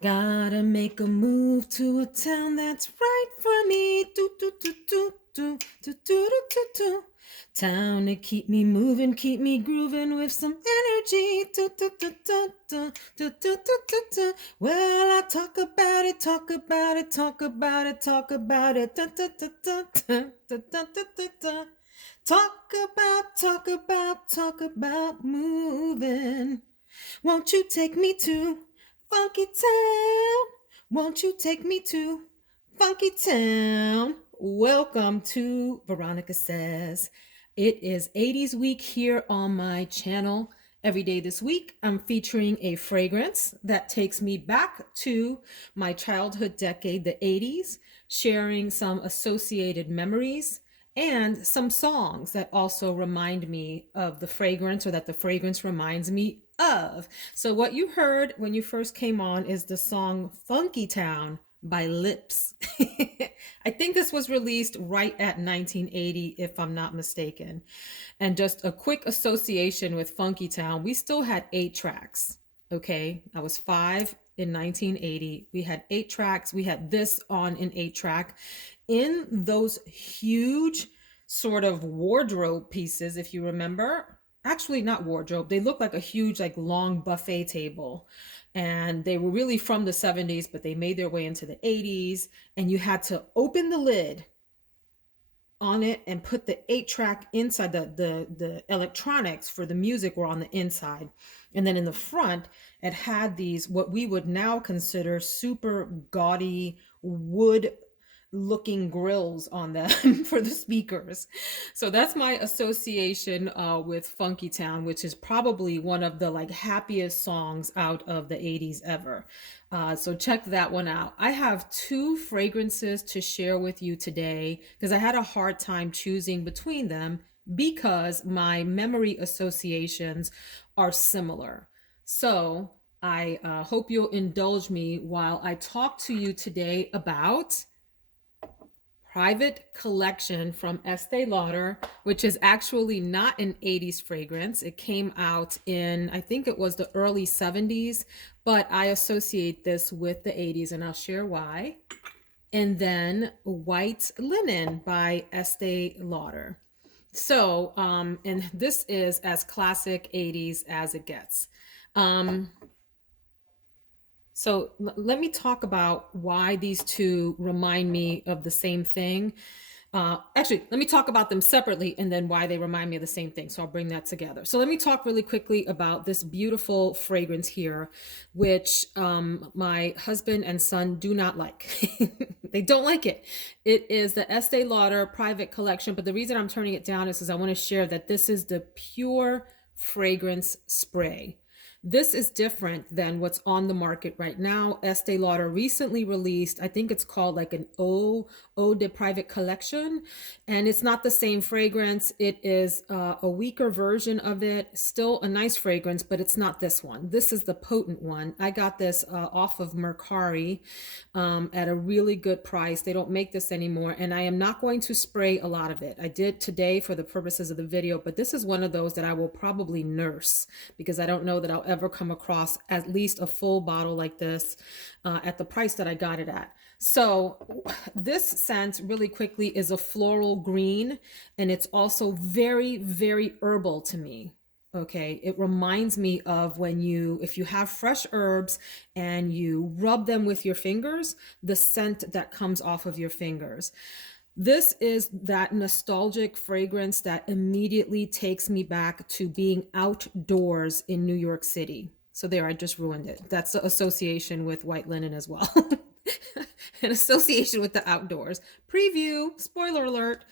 Gotta make a move to a town that's right for me. Do do do do do do do do do do. Town to keep me moving, keep me grooving with some energy. Do do do do do do do do do do. Well, I talk about it, talk about it, talk about it, talk about it. Da, da, da, da, da, da, da, da, da, da. Talk about moving. Won't you take me to Funky Town? Won't you take me to Funky Town? Welcome to Veronica Says. It is 80s week here on my channel. Every day this week, I'm featuring a fragrance that takes me back to my childhood decade, the 80s, sharing some associated memories and some songs that also remind me of the fragrance or that the fragrance reminds me of. So, what you heard when you first came on is the song Funky Town by Lips. I think this was released right at 1980, if I'm not mistaken. And just a quick association with Funky Town, we still had 8 tracks. Okay, I was 5 in 1980. We had 8 tracks. We had this on an 8 track in those huge sort of wardrobe pieces, if you remember. Actually, not wardrobe. They look like a huge, like long buffet table. And they were really from the 70s, but they made their way into the 80s. And you had to open the lid on it and put the 8 track inside. The electronics for the music were on the inside, and then in the front it had these what we would now consider super gaudy wood looking grills on them for the speakers. So that's my association with Funky Town, which is probably one of the like happiest songs out of the 80s ever. So check that one out. I have 2 fragrances to share with you today because I had a hard time choosing between them because my memory associations are similar. So I hope you'll indulge me while I talk to you today about Private Collection from Estee Lauder, which is actually not an 80s fragrance. It came out in, I think it was the early 70s, but I associate this with the 80s and I'll share why. And then White Linen by Estee Lauder. So, and this is as classic 80s as it gets. Um, so let me talk about why these two remind me of the same thing. Actually, let me talk about them separately and then why they remind me of the same thing. So I'll bring that together. So let me talk really quickly about this beautiful fragrance here, which my husband and son do not like. They don't like it. It is the Estee Lauder Private Collection, but the reason I'm turning it down is because I want to share that this is the pure fragrance spray. This is different than what's on the market right now. Estee Lauder recently released, I think it's called like an Eau de Private Collection, and it's not the same fragrance. It is a weaker version of it, still a nice fragrance, but it's not this one. This is the potent one. I got this off of Mercari at a really good price. They don't make this anymore, and I am not going to spray a lot of it. I did today for the purposes of the video, but this is one of those that I will probably nurse because I don't know that I'll ever come across at least a full bottle like this at the price that I got it at. So this scent really quickly is a floral green, and it's also very, very herbal to me. Okay, it reminds me of when if you have fresh herbs and you rub them with your fingers, the scent that comes off of your fingers. This is that nostalgic fragrance that immediately takes me back to being outdoors in New York City. So there, I just ruined it. That's the association with White Linen as well. An association with the outdoors. Preview, spoiler alert.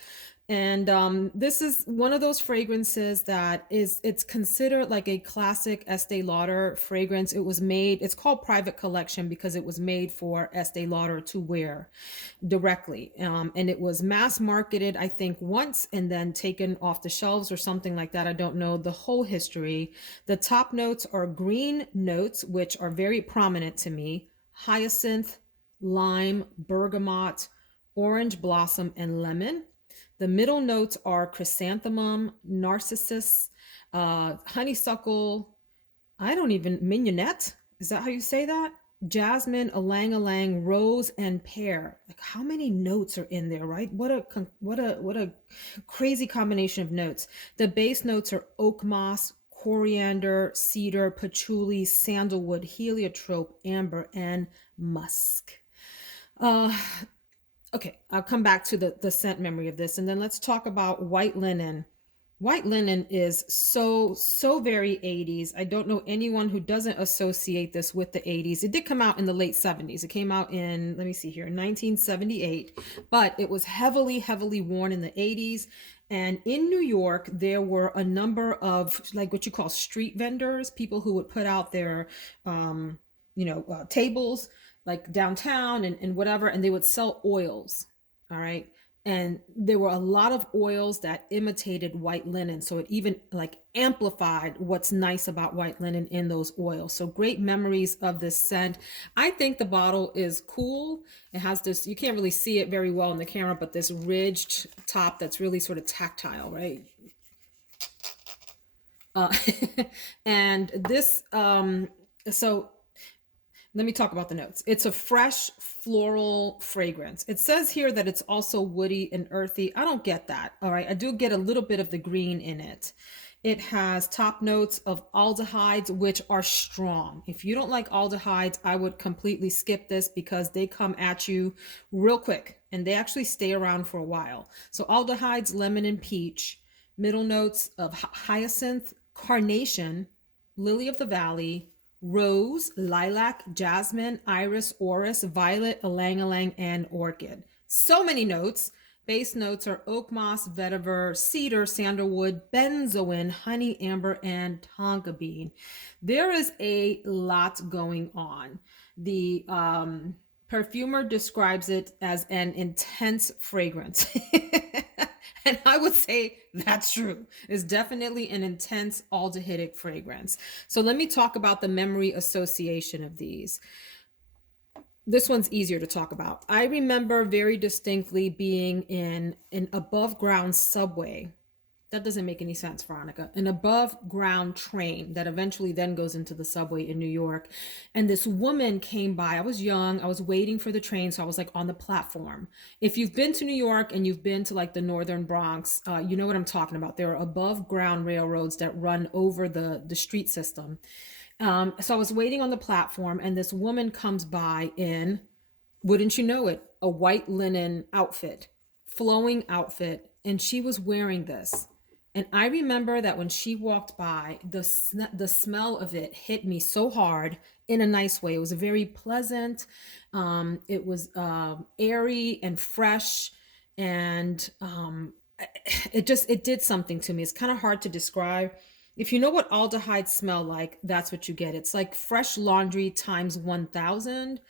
And this is one of those fragrances that it's considered like a classic Estee Lauder fragrance. It's called Private Collection because it was made for Estee Lauder to wear directly. And it was mass marketed, I think, once and then taken off the shelves or something like that. I don't know the whole history. The top notes are green notes, which are very prominent to me: hyacinth, lime, bergamot, orange blossom, and lemon. The middle notes are chrysanthemum, narcissus, honeysuckle, mignonette. Is that how you say that? jasmine, ylang ylang, rose, and pear. Like how many notes are in there, right? What a crazy combination of notes. The base notes are oak moss, coriander, cedar, patchouli, sandalwood, heliotrope, amber, and musk. Uh, okay, I'll come back to the scent memory of this, and then let's talk about white linen. White linen is so very 80s. I don't know anyone who doesn't associate this with the 80s. It did come out in the late 70s. It came out in, let me see here, 1978, but it was heavily worn in the 80s. And in New York, there were a number of like what you call street vendors, people who would put out their tables like downtown and whatever, and they would sell oils. All right. And there were a lot of oils that imitated white linen, so it even like amplified what's nice about white linen in those oils. So great memories of this scent. I think the bottle is cool. It has this, you can't really see it very well in the camera, but this ridged top that's really sort of tactile, right? uh, and this so let me talk about the notes. It's a fresh floral fragrance. It says here that it's also woody and earthy. I don't get that. All right. I do get a little bit of the green in it. It has top notes of aldehydes, which are strong. If you don't like aldehydes, I would completely skip this because they come at you real quick and they actually stay around for a while. So aldehydes, lemon and peach, middle notes of hyacinth, carnation, lily of the valley, rose, lilac, jasmine, iris, orris, violet, ylang ylang, and orchid. So many notes. Base notes are oak moss, vetiver, cedar, sandalwood, benzoin, honey, amber, and tonka bean. There is a lot going on. The perfumer describes it as an intense fragrance. And I would say that's true. It's definitely an intense aldehydic fragrance. So let me talk about the memory association of these. This one's easier to talk about. I remember very distinctly being in an above ground subway. That doesn't make any sense, Veronica. An above ground train that eventually then goes into the subway in New York. And this woman came by. I was young. I was waiting for the train. So I was like on the platform. If you've been to New York and you've been to like the northern Bronx, you know what I'm talking about. There are above ground railroads that run over the street system. So I was waiting on the platform and this woman comes by in, wouldn't you know it, a white linen outfit, flowing outfit. And she was wearing this. And I remember that when she walked by, the smell of it hit me so hard in a nice way. It was very pleasant. It was airy and fresh, and it did something to me. It's kind of hard to describe. If you know what aldehydes smell like, that's what you get. It's like fresh laundry times 1,000,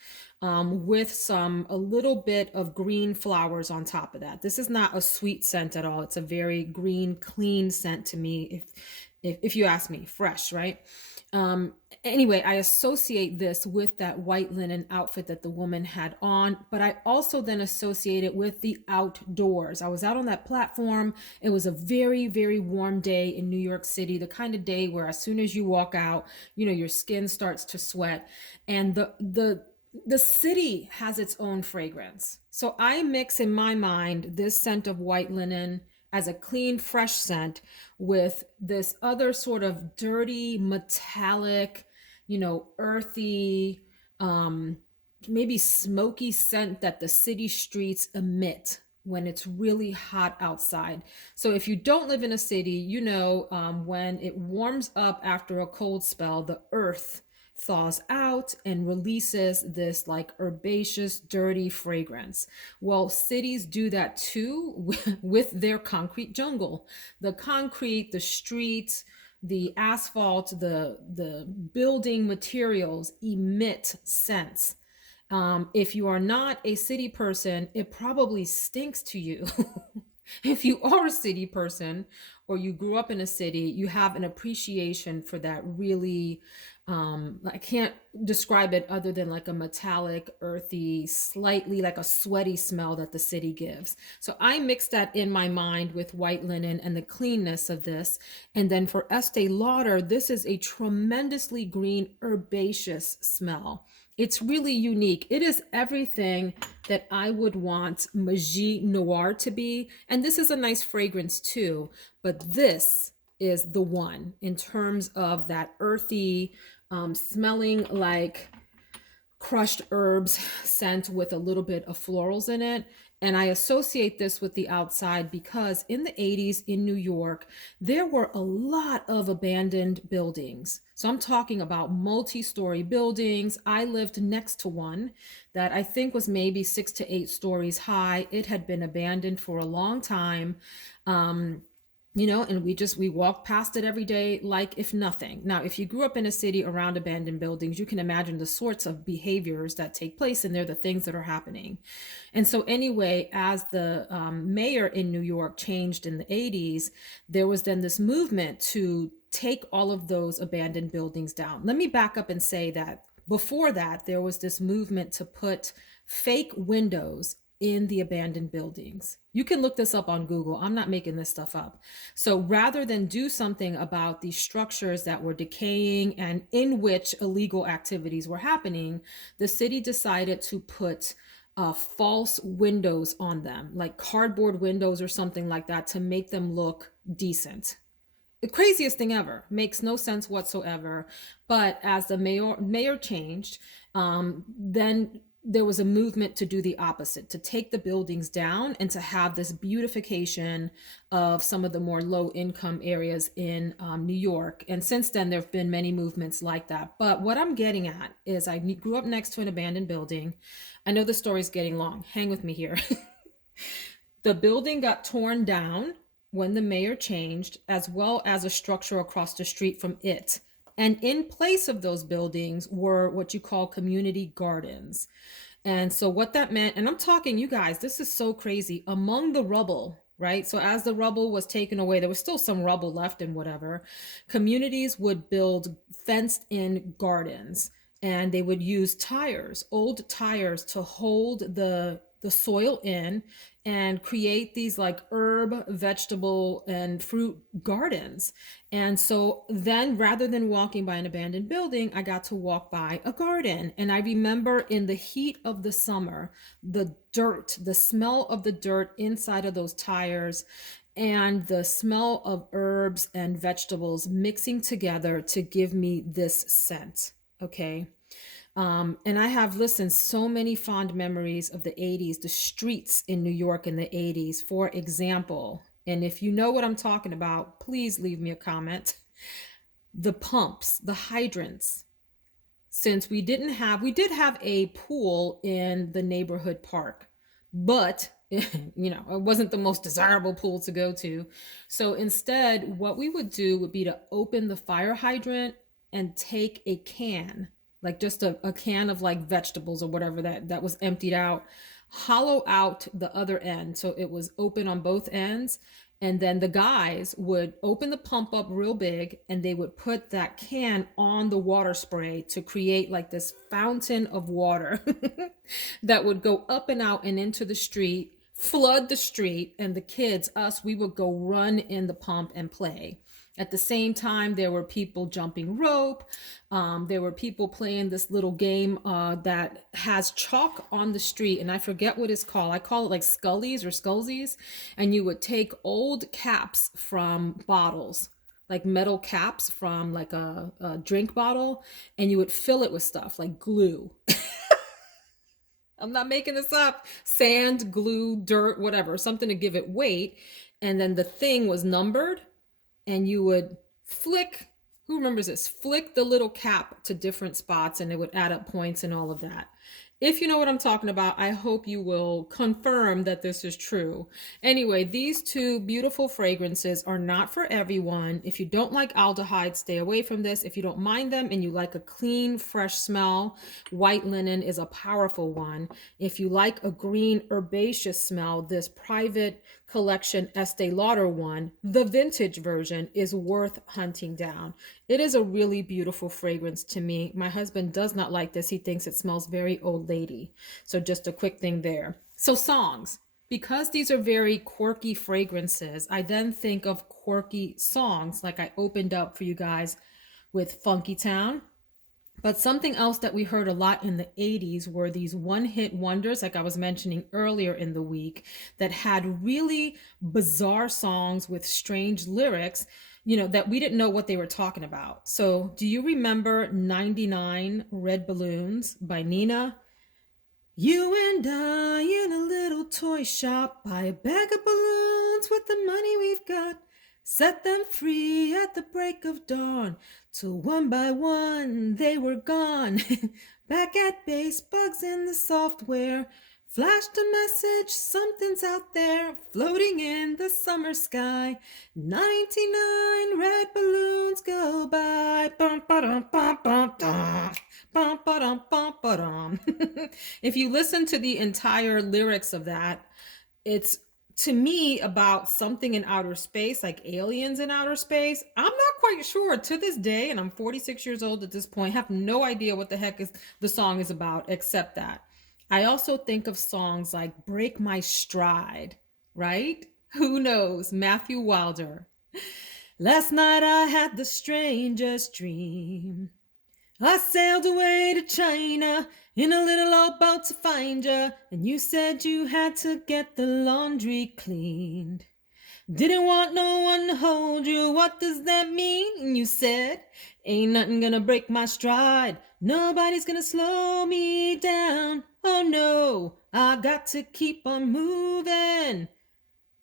with a little bit of green flowers on top of that. This is not a sweet scent at all. It's a very green, clean scent to me. If you ask me, fresh, right? Anyway, I associate this with that white linen outfit that the woman had on, but I also then associate it with the outdoors. I was out on that platform. It was a very warm day in New York City, the kind of day where as soon as you walk out, your skin starts to sweat, and the city has its own fragrance. So I mix in my mind this scent of white linen as a clean, fresh scent with this other sort of dirty, metallic, earthy, maybe smoky scent that the city streets emit when it's really hot outside. So if you don't live in a city, when it warms up after a cold spell, the earth thaws out and releases this like herbaceous, dirty fragrance. Well, cities do that too with their concrete jungle. The concrete, the streets, the asphalt, the building materials emit scents. If you are not a city person, it probably stinks to you. If you are a city person or you grew up in a city, you have an appreciation for that really, I can't describe it other than like a metallic, earthy, slightly like a sweaty smell that the city gives. So I mix that in my mind with white linen and the cleanness of this. And then for Estee Lauder, this is a tremendously green, herbaceous smell. It's really unique. It is everything that I would want Magie Noir to be. And this is a nice fragrance too, but this is the one in terms of that earthy, smelling like crushed herbs scent with a little bit of florals in it. And I associate this with the outside because in the 80s in New York, there were a lot of abandoned buildings. So I'm talking about multi-story buildings. I lived next to one that I think was maybe 6 to 8 stories high. It had been abandoned for a long time. Um, and we walk past it every day like if nothing. Now, if you grew up in a city around abandoned buildings, you can imagine the sorts of behaviors that take place in there, the things that are happening. And so anyway, as the mayor in New York changed in the 80s, there was then this movement to take all of those abandoned buildings down. Let me back up and say that before that, there was this movement to put fake windows in the abandoned buildings. You can look this up on Google. I'm not making this stuff up. So rather than do something about these structures that were decaying and in which illegal activities were happening, the city decided to put false windows on them, like cardboard windows or something like that, to make them look decent. The craziest thing ever, makes no sense whatsoever. But as the mayor changed, then there was a movement to do the opposite, to take the buildings down and to have this beautification of some of the more low income areas in New York. And since then, there have been many movements like that. But what I'm getting at is I grew up next to an abandoned building. I know the story's getting long. Hang with me here. The building got torn down when the mayor changed, as well as a structure across the street from it. And in place of those buildings were what you call community gardens. And so what that meant, and I'm talking, you guys, this is so crazy, among the rubble, right? So as the rubble was taken away, there was still some rubble left and whatever. Communities would build fenced in gardens, and they would use tires, old tires, to hold the soil in and create these like herb, vegetable, and fruit gardens. And so then rather than walking by an abandoned building, I got to walk by a garden. And I remember in the heat of the summer, the dirt, the smell of the dirt inside of those tires and the smell of herbs and vegetables mixing together to give me this scent. Okay. And I have, listen, so many fond memories of the 80s, the streets in New York in the 80s, for example. And if you know what I'm talking about, please leave me a comment. The pumps, the hydrants. Since we did have a pool in the neighborhood park, but it wasn't the most desirable pool to go to. So instead, what we would do would be to open the fire hydrant and take a can, like just a can of like vegetables or whatever that was emptied out, hollow out the other end so it was open on both ends. And then the guys would open the pump up real big and they would put that can on the water spray to create like this fountain of water that would go up and out and into the street, flood the street, and the kids, us, we would go run in the pump and play. At the same time, there were people jumping rope. There were people playing this little game that has chalk on the street, and I forget what it's called. I call it like Scullies or Skullsies. And you would take old caps from bottles, like metal caps from like a drink bottle, and you would fill it with stuff like glue. I'm not making this up. Sand, glue, dirt, whatever, something to give it weight. And then the thing was numbered, and you would flick, who remembers this? Flick the little cap to different spots and it would add up points and all of that. If you know what I'm talking about, I hope you will confirm that this is true. Anyway, these two beautiful fragrances are not for everyone. If you don't like aldehyde, stay away from this. If you don't mind them and you like a clean, fresh smell, white linen is a powerful one. If you like a green, herbaceous smell, this private collection Estee Lauder one, the vintage version, is worth hunting down. It is a really beautiful fragrance to me. My husband does not like this. He thinks it smells very old lady. So just a quick thing there. So songs. Because these are very quirky fragrances, I then think of quirky songs, like I opened up for you guys with Funky Town. But something else that we heard a lot in the 80s were these one-hit wonders, like I was mentioning earlier in the week, that had really bizarre songs with strange lyrics, that we didn't know what they were talking about. So, do you remember 99 Red Balloons by Nina? You and I in a little toy shop buy a bag of balloons with the money we've got. Set them free at the break of dawn. Till one by one they were gone. Back at base, bugs in the software. Flashed a message, something's out there, floating in the summer sky. 99 red balloons go by. Bum, ba-dum, bum, bum, dum. Bum, ba-dum, bum, ba-dum. If you listen to the entire lyrics of that, it's to me about something in outer space, like aliens in outer space. I'm not quite sure to this day, and I'm 46 years old at this point, have no idea what the heck is the song is about, except that I also think of songs like Break My Stride, right? Who knows? Matthew Wilder. Last night I had the strangest dream. I sailed away to China in a little old boat to find you, and you said you had to get the laundry cleaned. Didn't want no one to hold you, what does that mean? And you said, ain't nothing gonna break my stride, nobody's gonna slow me down. Oh no, I got to keep on moving.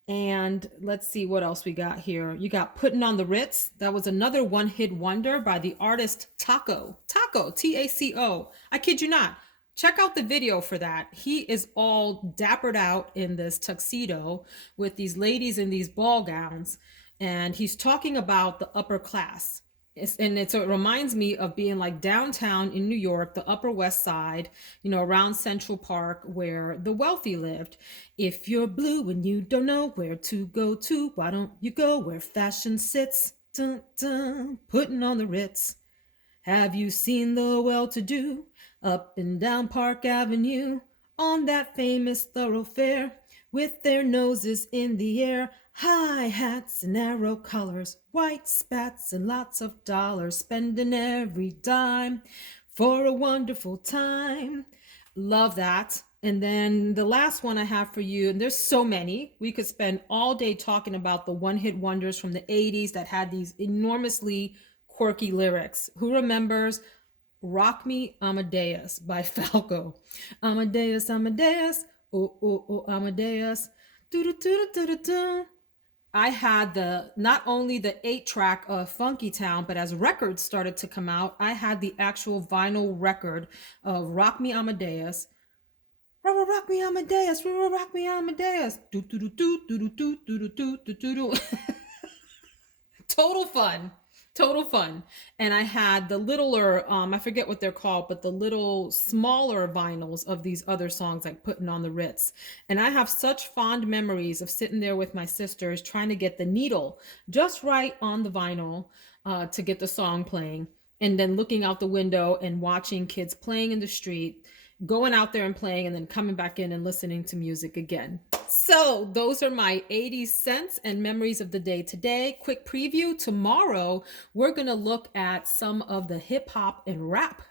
And let's see what else we got here. You got Putting on the Ritz. That was another one-hit wonder by the artist Taco. Taco, Taco. I kid you not. Check out the video for that. He is all dappered out in this tuxedo with these ladies in these ball gowns. And he's talking about the upper class. So it reminds me of being like downtown in New York, the Upper West Side, around Central Park where the wealthy lived. If you're blue and you don't know where to go to, why don't you go where fashion sits? Dun, dun, putting on the Ritz. Have you seen the well-to-do up and down Park Avenue on that famous thoroughfare with their noses in the air? High hats and narrow collars, white spats and lots of dollars, spending every dime for a wonderful time. Love that. And then the last one I have for you, and there's so many, we could spend all day talking about the one-hit wonders from the 80s that had these enormously quirky lyrics. Who remembers Rock Me Amadeus by Falco? Amadeus, Amadeus, oh, oh, oh, Amadeus. Do-do-do-do-do-do. I had not only the 8-track of Funky Town, but as records started to come out, I had the actual vinyl record of Rock Me Amadeus. Rock me Amadeus, rock me Amadeus. Do do do do do do do do do do do. Total fun. Total fun. And I had the littler, I forget what they're called, but the little smaller vinyls of these other songs like Putting on the Ritz. And I have such fond memories of sitting there with my sisters trying to get the needle just right on the vinyl to get the song playing. And then looking out the window and watching kids playing in the street, going out there and playing, and then coming back in and listening to music again. So those are my 80s scents and memories of the day today. Quick preview. Tomorrow, we're going to look at some of the hip hop and rap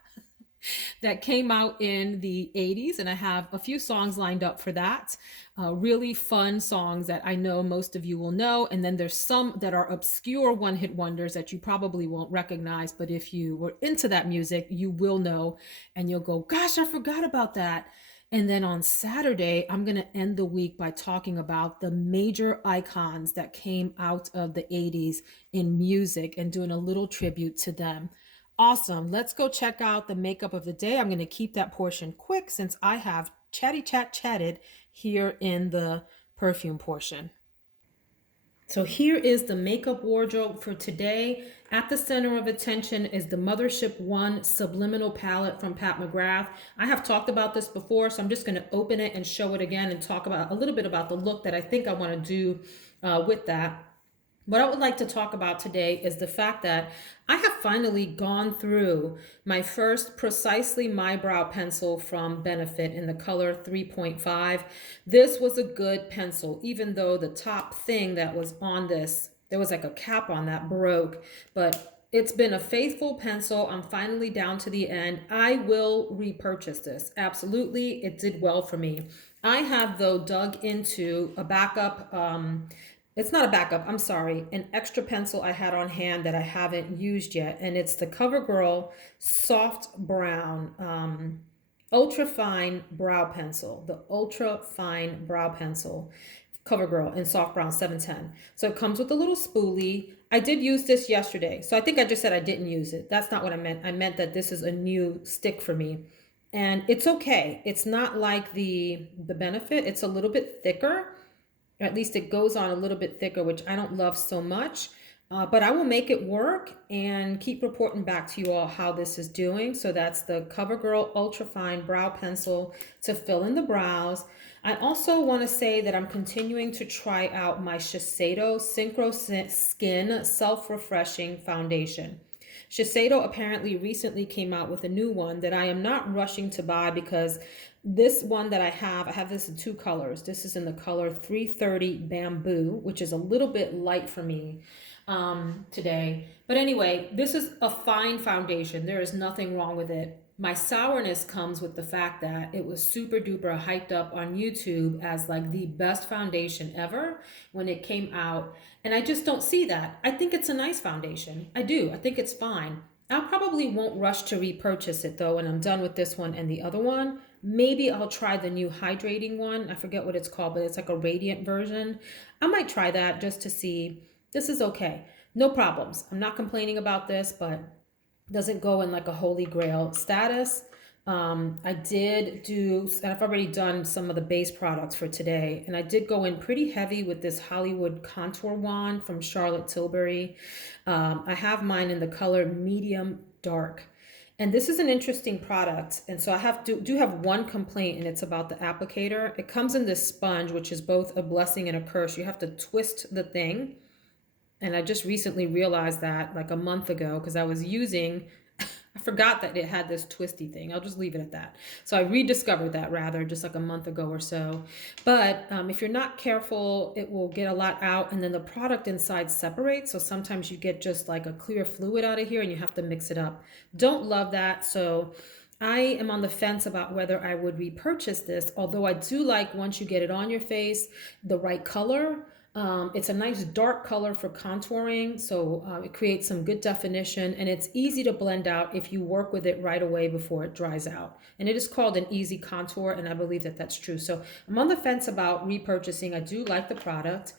that came out in the 80s. And I have a few songs lined up for that. Really fun songs that I know most of you will know. And then there's some that are obscure one-hit wonders that you probably won't recognize. But if you were into that music, you will know. And you'll go, gosh, I forgot about that. And then on Saturday, I'm going to end the week by talking about the major icons that came out of the 80s in music and doing a little tribute to them. Awesome. Let's go check out the makeup of the day. I'm going to keep that portion quick since I have chatted here in the perfume portion. So here is the makeup wardrobe for today. At the center of attention is the Mothership 1 Subliminal palette from Pat McGrath. I have talked about this before, so I'm just going to open it and show it again and talk about a little bit about the look that I think I want to do with that. What I would like to talk about today is the fact that I have finally gone through my first Precisely My Brow pencil from Benefit in the color 3.5. This was a good pencil, even though the top thing that was on this, there was like a cap on that broke, but It's been a faithful pencil. I'm finally down to the end. I will repurchase this. Absolutely. It did well for me. I have, though, dug into a backup. It's not a backup, I'm sorry, an extra pencil I had on hand that I haven't used yet. And it's the CoverGirl Soft Brown Ultra Fine Brow Pencil. The Ultra Fine Brow Pencil. CoverGirl in soft brown 710. So it comes with a little spoolie. I did use this yesterday. So I think I just said I didn't use it. That's not what I meant. I meant that this is a new stick for me. And it's okay. It's not like the Benefit. It's a little bit thicker. Or at least it goes on a little bit thicker, which I don't love so much. But I will make it work and keep reporting back to you all how this is doing. So that's the CoverGirl Ultra Fine Brow Pencil to fill in the brows. I also want to say that I'm continuing to try out my Shiseido Synchro Skin Self-Refreshing Foundation. Shiseido apparently recently came out with a new one that I am not rushing to buy because this one that I have this in two colors. This is in the color 330 Bamboo, which is a little bit light for me today. But anyway, this is a fine foundation. There is nothing wrong with it. My sourness comes with the fact that it was super duper hyped up on YouTube as like the best foundation ever when it came out. And I just don't see that. I think it's a nice foundation. I do. I think it's fine. I probably won't rush to repurchase it though when I'm done with this one and the other one. Maybe I'll try the new hydrating one. I forget what it's called, but it's like a radiant version. I might try that just to see. This is okay. No problems. I'm not complaining about this, but doesn't go in like a holy grail status. I did do, and I've already done some of the base products for today, and I did go in pretty heavy with this Hollywood contour wand from Charlotte Tilbury. I have mine in the color medium dark. And this is an interesting product. And so I do have one complaint, and it's about the applicator. It comes in this sponge, which is both a blessing and a curse. You have to twist the thing. And I just recently realized that like a month ago because I was using, I forgot that it had this twisty thing. I'll just leave it at that. So I rediscovered that rather just like a month ago or so. But if you're not careful, it will get a lot out and then the product inside separates. So sometimes you get just like a clear fluid out of here and you have to mix it up. Don't love that. So I am on the fence about whether I would repurchase this, although I do like once you get it on your face, the right color. It's a nice dark color for contouring, so it creates some good definition and it's easy to blend out if you work with it right away before it dries out. And it is called an easy contour, and I believe that that's true. So I'm on the fence about repurchasing. I do like the product.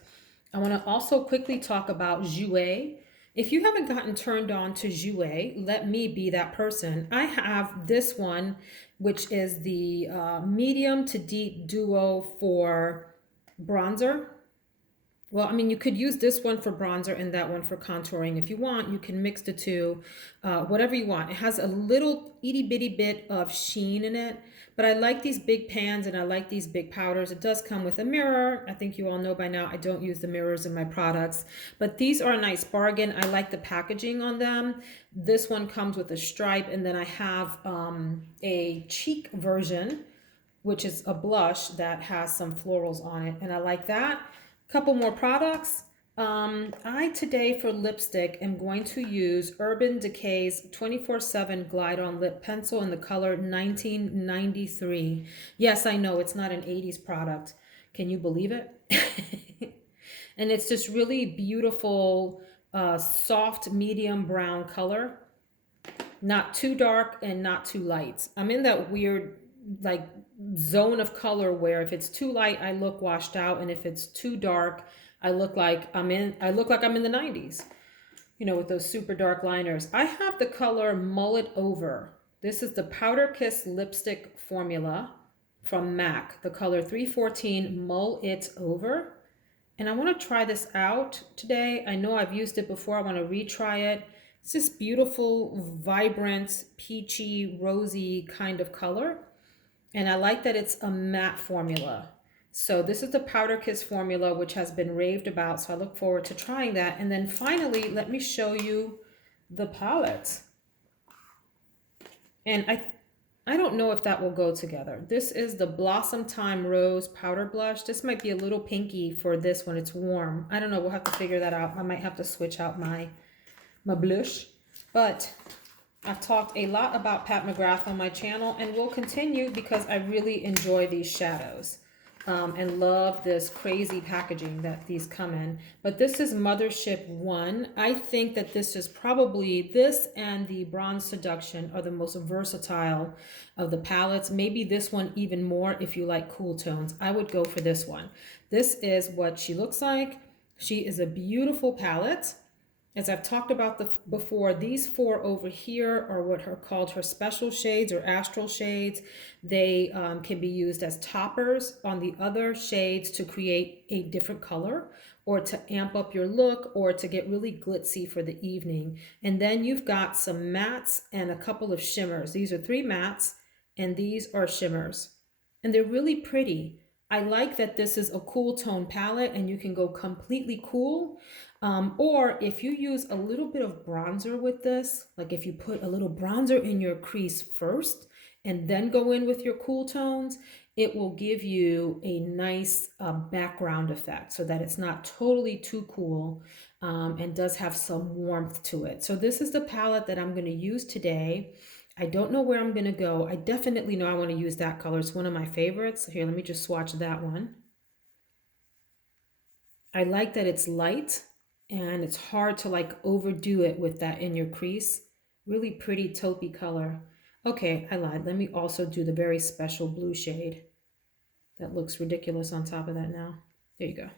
I want to also quickly talk about Jouer. If you haven't gotten turned on to Jouer, let me be that person. I have this one, which is the medium to deep duo for bronzer. Well, I mean, you could use this one for bronzer and that one for contouring. If you want, you can mix the two, whatever you want. It has a little itty bitty bit of sheen in it, but I like these big pans and I like these big powders. It does come with a mirror. I think you all know by now I don't use the mirrors in my products, but these are a nice bargain. I like the packaging on them. This one comes with a stripe, and then I have a cheek version, which is a blush that has some florals on it, and I like that. Couple more products. I today for lipstick am going to use Urban Decay's 24/7 Glide On Lip Pencil in the color 1993. Yes, I know it's not an 80s product. Can you believe it? And it's this really beautiful, soft medium brown color. Not too dark and not too light. I'm in that weird like zone of color where if it's too light I look washed out, and if it's too dark I look like I'm in the 90s, you know, with those super dark liners. I have the color Mull It Over. This is the Powder Kiss lipstick formula from MAC, the color 314 Mull It Over, and I want to try this out today. I know I've used it before. I want to retry it. It's this beautiful, vibrant, peachy, rosy kind of color. And I like that it's a matte formula. So this is the Powder Kiss formula, which has been raved about. So I look forward to trying that. And then finally, let me show you the palette. And I don't know if that will go together. This is the Blossom Time Rose Powder Blush. This might be a little pinky for this when it's warm. I don't know. We'll have to figure that out. I might have to switch out my blush. But I've talked a lot about Pat McGrath on my channel and will continue because I really enjoy these shadows. And love this crazy packaging that these come in. But this is Mothership 1. I think that this is probably, this and the Bronze Seduction are the most versatile of the palettes. Maybe this one even more if you like cool tones. I would go for this one. This is what she looks like. She is a beautiful palette. As I've talked about before, these four over here are what are called her special shades or astral shades. They can be used as toppers on the other shades to create a different color or to amp up your look or to get really glitzy for the evening. And then you've got some mattes and a couple of shimmers. These are 3 mattes and these are shimmers. And they're really pretty. I like that this is a cool tone palette and you can go completely cool. Or if you use a little bit of bronzer with this, like if you put a little bronzer in your crease first and then go in with your cool tones, it will give you a nice background effect so that it's not totally too cool and does have some warmth to it. So this is the palette that I'm going to use today. I don't know where I'm going to go. I definitely know I want to use that color. It's one of my favorites. Here, let me just swatch that one. I like that it's light and it's hard to like overdo it with that in your crease. Really pretty taupey color. Okay, I lied. Let me also do the very special blue shade. That looks ridiculous on top of that now. There you go.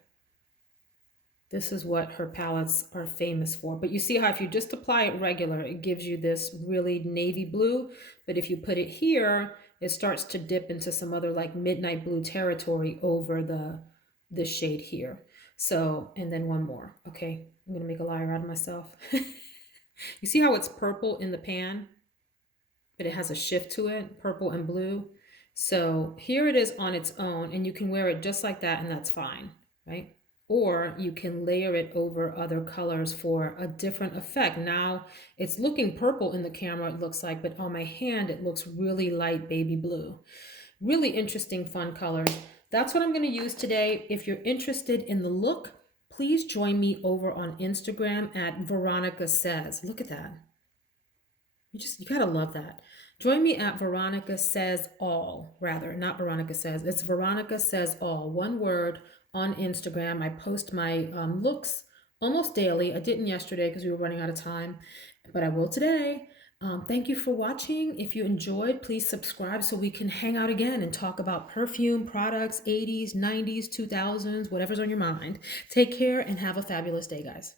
This is what her palettes are famous for. But you see how if you just apply it regular, it gives you this really navy blue. But if you put it here, it starts to dip into some other like midnight blue territory over the shade here. So, and then one more. Okay, I'm gonna make a liar out of myself. You see how it's purple in the pan, but it has a shift to it, purple and blue. So here it is on its own, and you can wear it just like that, and that's fine, right? Or you can layer it over other colors for a different effect. Now it's looking purple in the camera, it looks like, but on my hand, it looks really light baby blue. Really interesting, fun colors. That's what I'm going to use today. If you're interested in the look, please join me over on Instagram at Veronica Says. Look at that. You gotta love that. Join me at Veronica Says All, rather, not Veronica Says. It's Veronica Says All, one word, on Instagram. I post my looks almost daily. I didn't yesterday because we were running out of time, but I will today. Thank you for watching. If you enjoyed, please subscribe so we can hang out again and talk about perfume, products, 80s, 90s, 2000s, whatever's on your mind. Take care and have a fabulous day, guys.